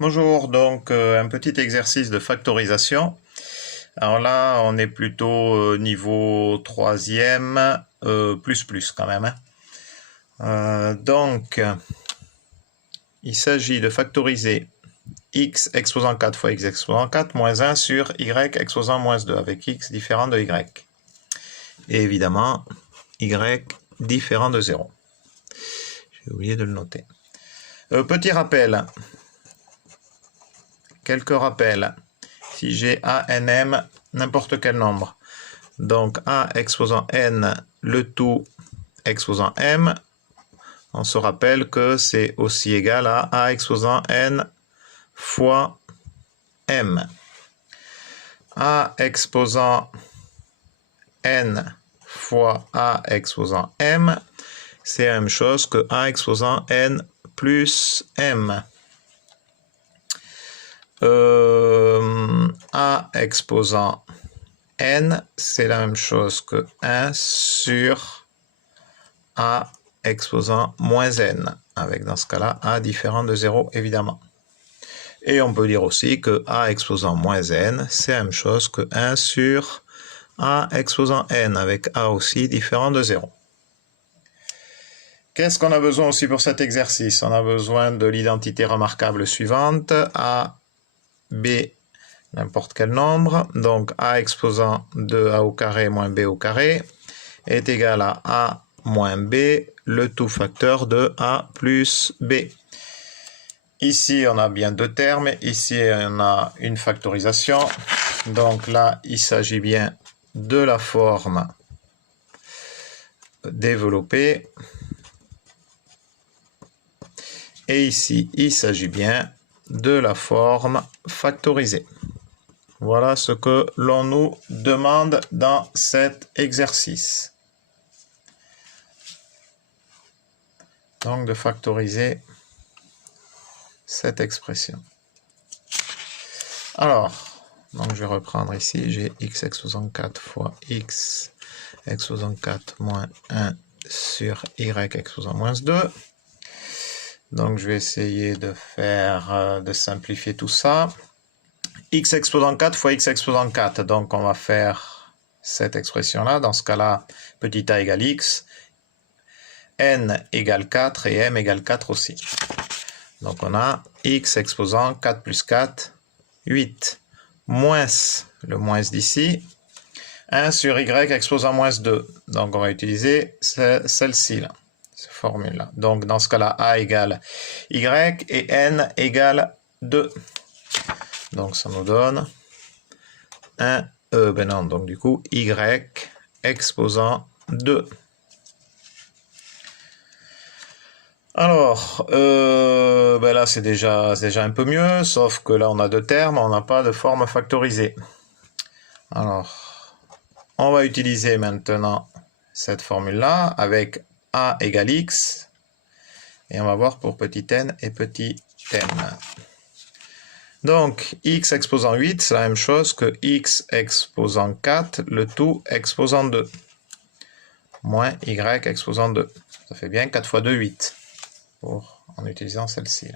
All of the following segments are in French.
Bonjour, donc un petit exercice de factorisation. Alors là, on est plutôt niveau 3e, plus quand même. Donc, il s'agit de factoriser x exposant 4 fois x exposant 4 moins 1 sur y exposant moins 2, avec x différent de y. Et évidemment, y différent de 0. J'ai oublié de le noter. Petit rappel. Quelques rappels. Si j'ai a, n, m, n'importe quel nombre. Donc a exposant n, le tout exposant m, on se rappelle que c'est aussi égal à a exposant n fois m. A exposant n fois a exposant m, c'est la même chose que a exposant n plus m. A exposant n, c'est la même chose que 1 sur a exposant moins n, avec dans ce cas-là a différent de 0 évidemment. Et on peut dire aussi que a exposant moins n, c'est la même chose que 1 sur a exposant n, avec a aussi différent de 0. Qu'est-ce qu'on a besoin aussi pour cet exercice? On a besoin de l'identité remarquable suivante, a, b, n'importe quel nombre, donc a exposant 2a au carré moins b au carré est égal à a moins b, le tout facteur de a plus b. Ici, on a bien deux termes, ici, on a une factorisation, donc là, il s'agit bien de la forme développée, et ici, il s'agit bien de la forme factorisée. Voilà ce que l'on nous demande dans cet exercice. Donc de factoriser cette expression. Alors, donc je vais reprendre ici, j'ai x exposant 4 fois x exposant 4 moins 1 sur y exposant moins 2. Donc je vais essayer de simplifier tout ça. X exposant 4 fois x exposant 4. Donc on va faire cette expression-là. Dans ce cas-là, petit a égale x. N égale 4 et m égale 4 aussi. Donc on a x exposant 4 plus 4, 8. Moins le moins d'ici. 1 sur y exposant moins 2. Donc on va utiliser celle-ci, là, cette formule-là. Donc dans ce cas-là, a égale y et n égale 2. Donc ça nous donne donc du coup, y exposant 2. Alors, là c'est déjà un peu mieux, sauf que là on a deux termes, on n'a pas de forme factorisée. Alors, on va utiliser maintenant cette formule-là avec a égale x, et on va voir pour petit n et petit m. Donc, x exposant 8, c'est la même chose que x exposant 4, le tout exposant 2, moins y exposant 2. Ça fait bien 4 fois 2, 8, en utilisant celle-ci.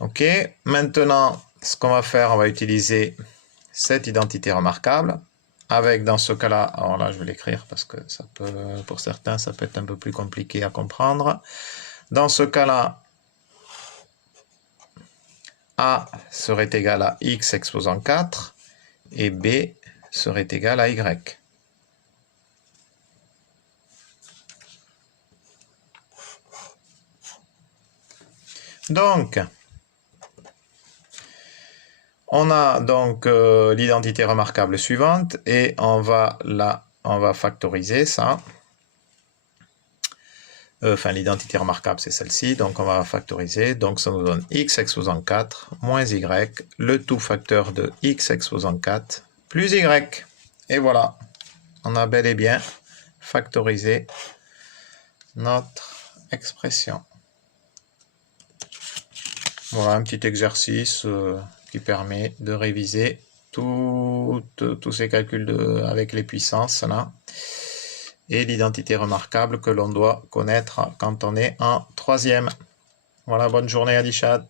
Ok, maintenant, ce qu'on va faire, on va utiliser cette identité remarquable, avec dans ce cas-là, alors là, je vais l'écrire parce que ça peut, pour certains, ça peut être un peu plus compliqué à comprendre. Dans ce cas-là, a serait égal à x exposant 4 et b serait égal à y. Donc, on a donc l'identité remarquable suivante et on va factoriser ça. Enfin, l'identité remarquable, c'est celle-ci, donc on va factoriser. Donc ça nous donne x exposant 4 moins y, le tout facteur de x exposant 4 plus y. Et voilà, on a bel et bien factorisé notre expression. Voilà un petit exercice qui permet de réviser tous ces calculs avec les puissances là. Et l'identité remarquable que l'on doit connaître quand on est en 3e. Voilà, bonne journée à Dichat.